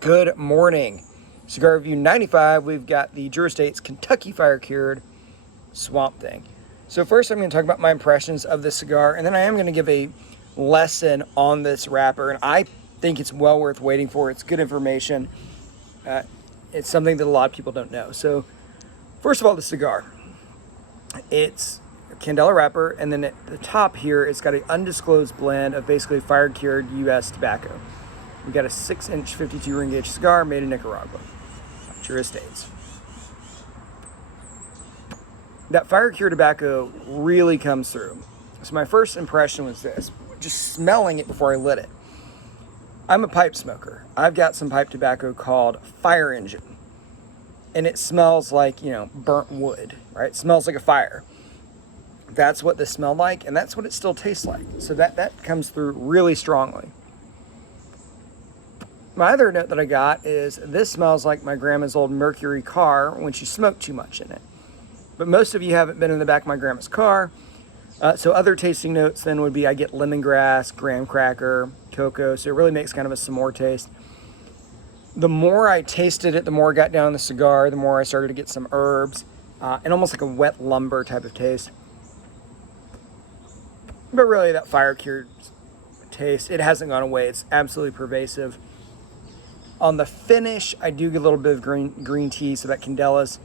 Good morning. Cigar Review 95, we've got the Drew Estates Kentucky Fire Cured SwampThing. So first I'm going to talk about my impressions of this cigar, and then I am going to give a lesson on this wrapper, and I think it's well worth waiting for. It's good information. It's something that a lot of people don't know. So first of all, the cigar. It's a Candela wrapper, and then at the top here, it's got an undisclosed blend of basically fire-cured U.S. tobacco. We got a 6-inch 52 ring gauge cigar made in Nicaragua, Drew Estates. That fire cured tobacco really comes through. So my first impression was this, just smelling it before I lit it. I'm a pipe smoker. I've got some pipe tobacco called Fire Engine, and it smells like, burnt wood, right? It smells like a fire. That's what this smelled like, and that's what it still tastes like. So that comes through really strongly. My other note that I got is this smells like my grandma's old Mercury car when she smoked too much in it. But most of you haven't been in the back of my grandma's car. So other tasting notes then would be I get lemongrass, graham cracker, cocoa. So it really makes kind of a s'more taste. The more I tasted it, the more I got down the cigar, the more I started to get some herbs and almost like a wet lumber type of taste. But really that fire cured taste, it hasn't gone away. It's absolutely pervasive. On the finish, I do get a little bit of green tea, so that Candela's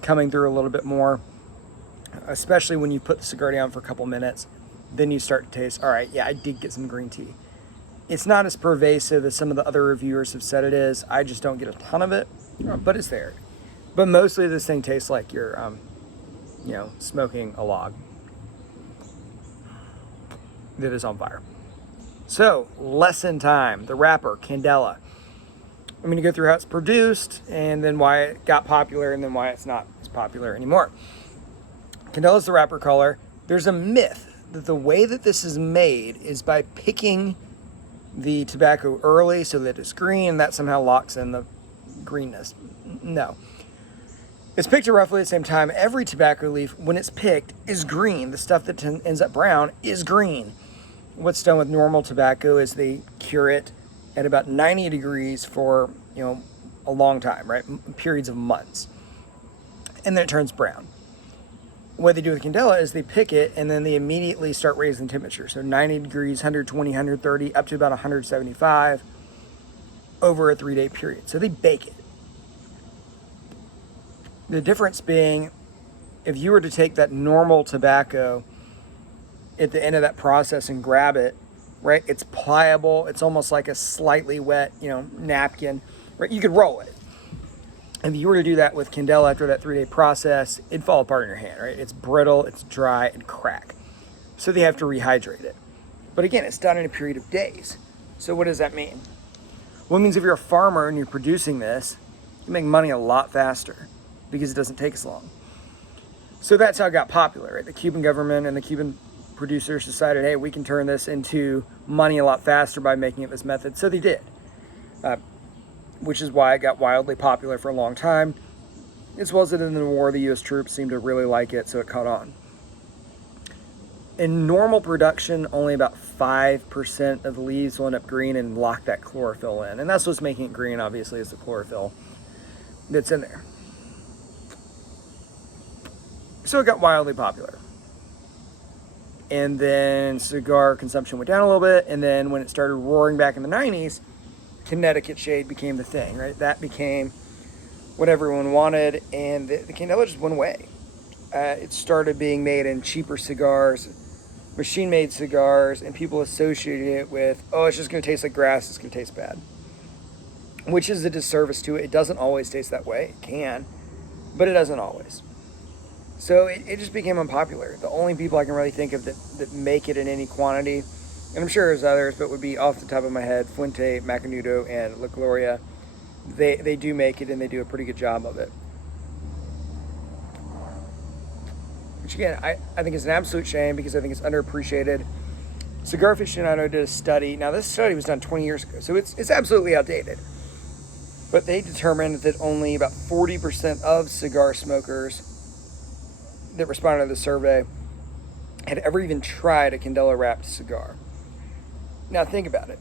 coming through a little bit more, especially when you put the cigar down for a couple minutes. Then you start to taste, all right, yeah, I did get some green tea. It's not as pervasive as some of the other reviewers have said it is. I just don't get a ton of it, but it's there. But mostly this thing tastes like you're, smoking a log that is on fire. So, lesson time, the wrapper, Candela. I'm going to go through how it's produced, and then why it got popular, and then why it's not as popular anymore. Candela is the wrapper color. There's a myth that the way that this is made is by picking the tobacco early so that it's green, and that somehow locks in the greenness. No. It's picked at roughly the same time. Every tobacco leaf, when it's picked, is green. The stuff that ends up brown is green. What's done with normal tobacco is they cure it at about 90 degrees for, a long time, right? Periods of months. And then it turns brown. What they do with Candela is they pick it and then they immediately start raising temperature. So 90 degrees, 120, 130, up to about 175 over a 3-day period. So they bake it. The difference being, if you were to take that normal tobacco at the end of that process and grab it, right? It's pliable. It's almost like a slightly wet, napkin, right? You could roll it. If you were to do that with Candela after that 3-day process, it'd fall apart in your hand, right? It's brittle, it's dry, and crack. So they have to rehydrate it. But again, it's done in a period of days. So what does that mean? Well, it means if you're a farmer and you're producing this, you make money a lot faster because it doesn't take as long. So that's how it got popular, right? The Cuban government and the Cuban producers decided, hey, we can turn this into money a lot faster by making it this method. So they did, which is why it got wildly popular for a long time, as well as that in the war, the U.S. troops seemed to really like it, so it caught on. In normal production, only about 5% of the leaves will end up green and lock that chlorophyll in. And that's what's making it green, obviously, is the chlorophyll that's in there. So it got wildly popular. And then cigar consumption went down a little bit. And then when it started roaring back in the 90s, Connecticut shade became the thing, right? That became what everyone wanted. And the Candela just went away. It started being made in cheaper cigars, machine-made cigars, and people associated it with, oh, it's just going to taste like grass. It's going to taste bad. Which is a disservice to it. It doesn't always taste that way. It can, but it doesn't always. So it just became unpopular. The only people I can really think of that make it in any quantity, and I'm sure there's others, but would be off the top of my head, Fuente, Macanudo, and La Gloria. They do make it, and they do a pretty good job of it. Which again, I think is an absolute shame because I think it's underappreciated. Cigar Aficionado did a study. Now this study was done 20 years ago, so it's absolutely outdated. But they determined that only about 40% of cigar smokers that responded to the survey had ever even tried a Candela wrapped cigar. Now think about it.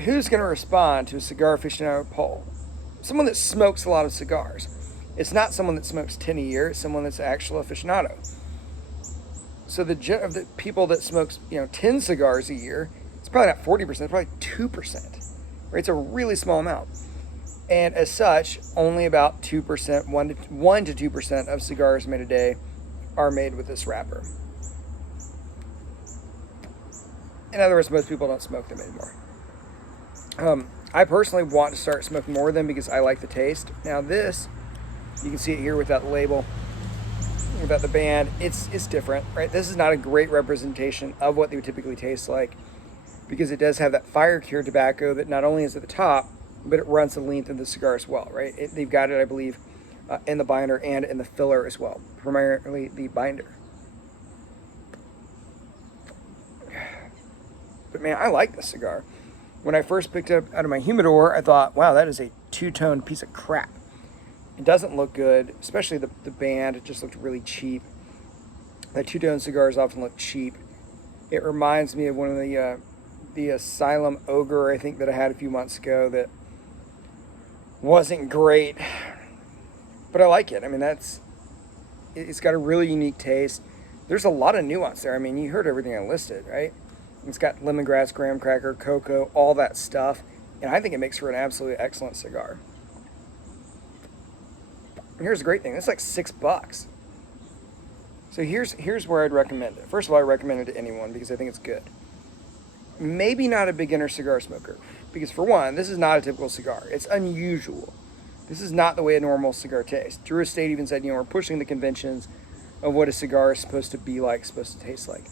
who's going to respond to a cigar aficionado poll? Someone that smokes a lot of cigars. It's not someone that smokes 10 a year. It's someone that's an actual aficionado. So of the people that smokes 10 cigars a year, it's probably not 40%. It's probably 2%. Right? It's a really small amount. And as such, only about 2%, 1 to 2% of cigars made a day are made with this wrapper. In other words, most people don't smoke them anymore. I personally want to start smoking more of them because I like the taste. Now this, you can see it here with that label, without the band. It's different, right? This is not a great representation of what they would typically taste like because it does have that fire cured tobacco that not only is at the top, but it runs the length of the cigar as well, right? They've got it, I believe, in the binder and in the filler as well, primarily the binder. But man, I like this cigar. When I first picked it up out of my humidor, I thought, wow, that is a two-tone piece of crap. It doesn't look good, especially the band. It just looked really cheap. The two-tone cigars often look cheap. It reminds me of one of the Asylum Ogre, I think, that I had a few months ago that wasn't great, but I like it. I mean, it's got a really unique taste. There's a lot of nuance there. I mean, you heard everything I listed, right? It's got lemongrass, graham cracker, cocoa, all that stuff, and I think it makes for an absolutely excellent cigar. And here's the great thing: it's like $6. So here's where I'd recommend it. First of all, I recommend it to anyone because I think it's good. Maybe not a beginner cigar smoker, because for one, this is not a typical cigar. It's unusual. This is not the way a normal cigar tastes. Drew Estate even said, we're pushing the conventions of what a cigar is supposed to be like, supposed to taste like.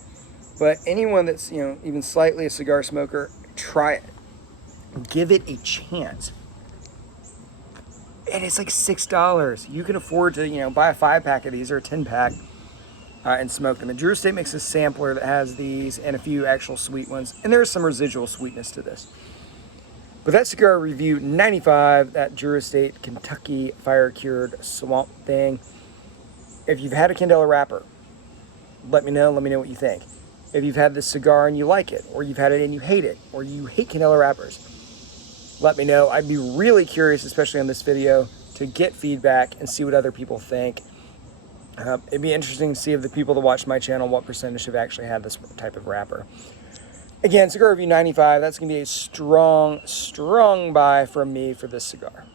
But anyone that's, even slightly a cigar smoker, try it. Give it a chance. And it's like $6. You can afford to, buy a 5-pack of these or a 10-pack. And smoke them. And Drew Estate makes a sampler that has these and a few actual sweet ones. And there's some residual sweetness to this. But that cigar review 95, that Drew Estate Kentucky Fire Cured SwampThing. If you've had a Candela wrapper, let me know what you think. If you've had this cigar and you like it, or you've had it and you hate it, or you hate Candela wrappers, let me know. I'd be really curious, especially on this video, to get feedback and see what other people think. It'd be interesting to see if the people that watch my channel, what percentage have actually had this type of wrapper. Again, cigar review 95, that's going to be a strong buy from me for this cigar.